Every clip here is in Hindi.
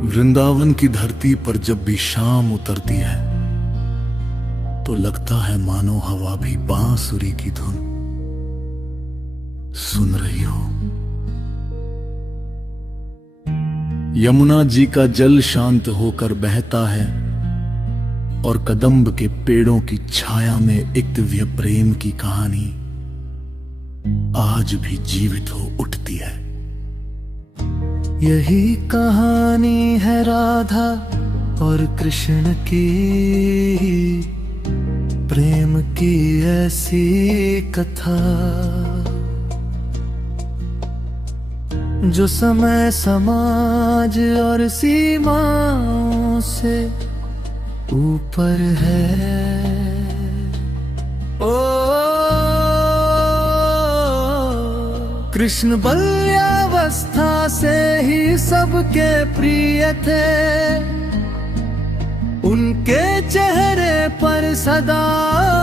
वृंदावन की धरती पर जब भी शाम उतरती है तो लगता है मानो हवा भी बांसुरी की धुन सुन रही हो। यमुना जी का जल शांत होकर बहता है और कदम्ब के पेड़ों की छाया में एक दिव्य प्रेम की कहानी आज भी जीवित हो उठती है। यही कहानी है राधा और कृष्ण की, प्रेम की ऐसी कथा जो समय समाज और सीमाओं से ऊपर है। ओ कृष्ण बाल्यावस्था से ही सबके प्रिय थे, उनके चेहरे पर सदा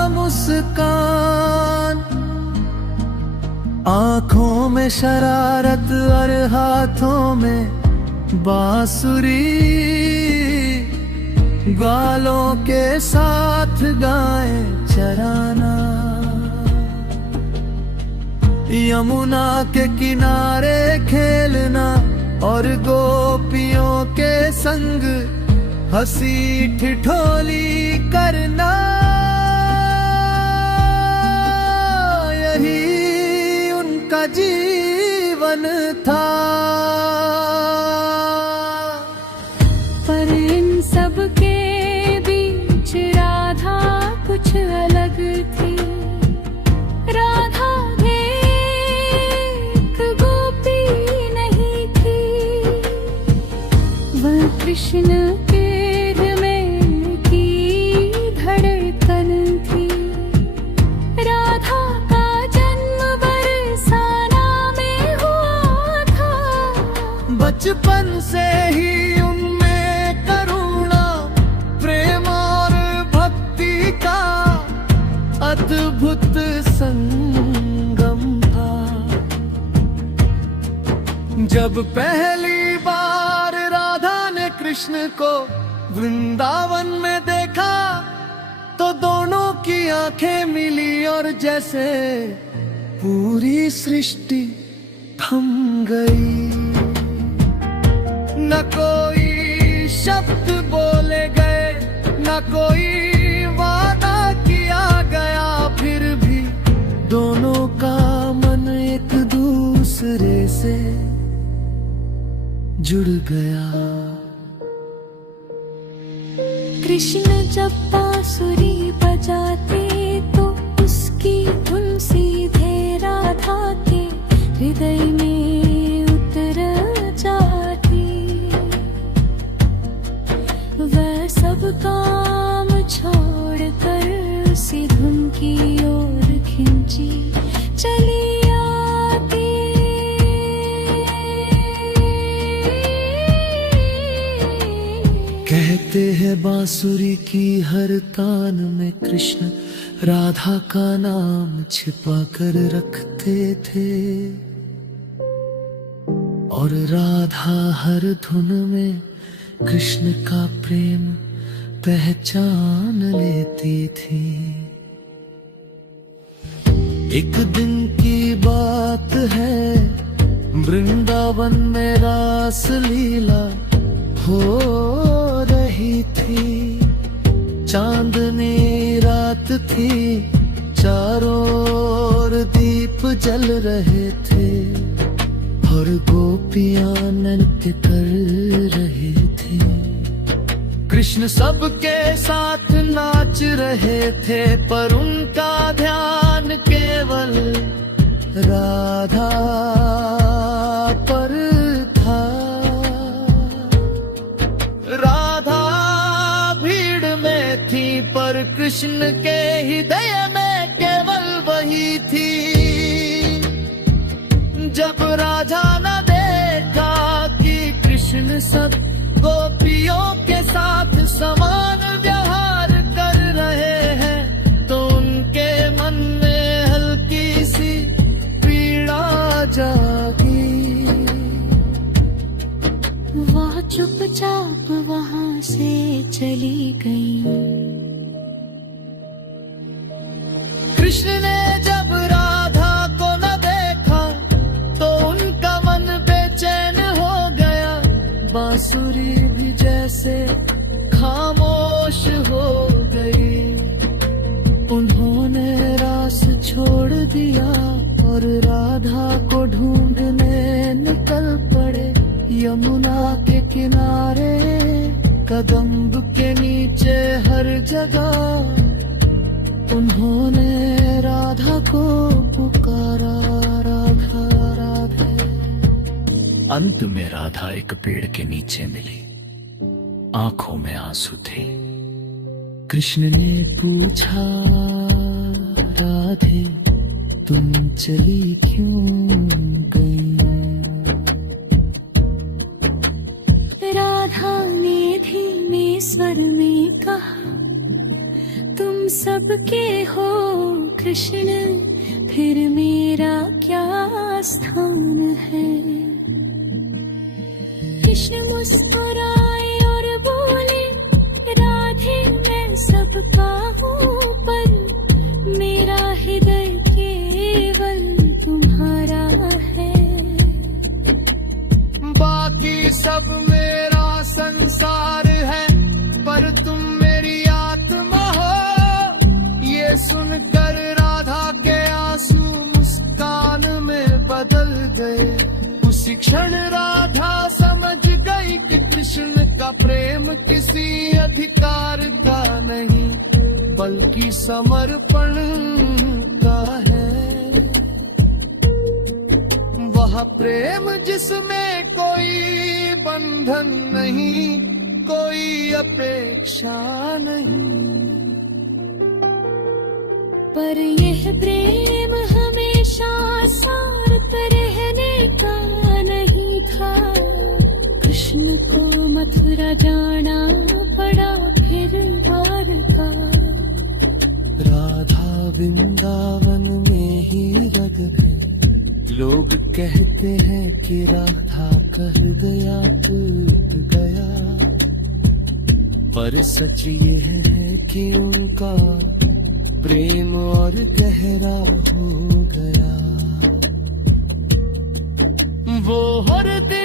मुस्कान, आंखों में शरारत और हाथों में बांसुरी, ग्वालों के साथ गाएं चराना, यमुना के किनारे खेलना और गोपियों के संग हंसी ठिठोली करना। यही उनका जीवन था। पर इन सब के बीच राधा कुछ अलग थी। राधा एक गोपी नहीं थी, वह कृष्ण के हृदय की धड़कन थी। राधा का जन्म बरसाना में हुआ था। बचपन से ही उनमें करुणा, प्रेम और भक्ति का अद्भुत संगम था। जब पहली बार राधा ने कृष्ण को वृंदावन में देखा तो दोनों की आंखें मिली और जैसे पूरी सृष्टि थम गई। न कोई शब्द बोले गए, न कोई वादा किया गया, फिर भी दोनों का मन एक दूसरे से जुड़ गया। कृष्ण जब बांसुरी बजाते तो उसकी धुन सीधे राधा के हृदय में उतर जाती। वह सब काम छोड़कर उसी धुन की ओर खिंची चली आती। कहते हैं बांसुरी की हर तान में कृष्ण राधा का नाम छिपा कर रखते थे, और राधा हर धुन में कृष्ण का प्रेम पहचान लेती थी। एक दिन की बात है, वृंदावन में रास लीला हो रही थी। चांदनी रात थी, चारों ओर दीप जल रहे थे और गोपियां नृत्य कर रही थी। कृष्ण सबके साथ नाच रहे थे पर उनका ध्यान केवल राधा पर था। राधा भीड़ में थी पर कृष्ण के हृदय में केवल वही थी। जब राधा ने देखा कि कृष्ण सब गोपियों के साथ समान व्यवहार कर रहे हैं तो उनके मन में हल्की सी पीड़ा जागी। वह चुपचाप वहां से चली गई। कृष्ण ने जब राधा को न देखा तो उनका मन बेचैन हो गया। बांसुरी भी जैसे खामोश हो गई। उन्होंने रास छोड़ दिया और राधा को ढूंढने निकल पड़े। यमुना के किनारे कदम्ब के नीचे हर जगह उन्होंने राधा को पुकारा, राधा राधा। अंत में राधा एक पेड़ के नीचे मिली, आंखों में आंसू थे। कृष्ण ने पूछा, राधे तुम चली क्यों गई? राधा ने धीमे स्वर में कहा, तुम सबके हो कृष्ण, फिर मेरा क्या स्थान है? कृष्ण मुस्कुराए और बोले, राधे मैं सबका हूँ पर मेरा हृदय केवल तुम्हारा है। बाकी सब मेरा संसार है पर तुम मेरी आत्मा हो। ये सुनकर राधा के आंसू मुस्कान में बदल गए। उसी क्षण राधा समझ गई कि कृष्ण का प्रेम किसी अधिकार का नहीं बल्कि समर्पण का है। वह प्रेम जिसमें कोई बंधन नहीं, कोई अपेक्षा नहीं। पर यह प्रेम हमेशा साथ रहने का नहीं था। कृष्ण को मथुरा जाना पड़ा फिर द्वारका। राधा वृंदावन में ही रग गई। लोग कहते हैं कि राधा का हृदय टूट गया, पर सच ये है कि उनका प्रेम और गहरा हो गया। वो हर दिन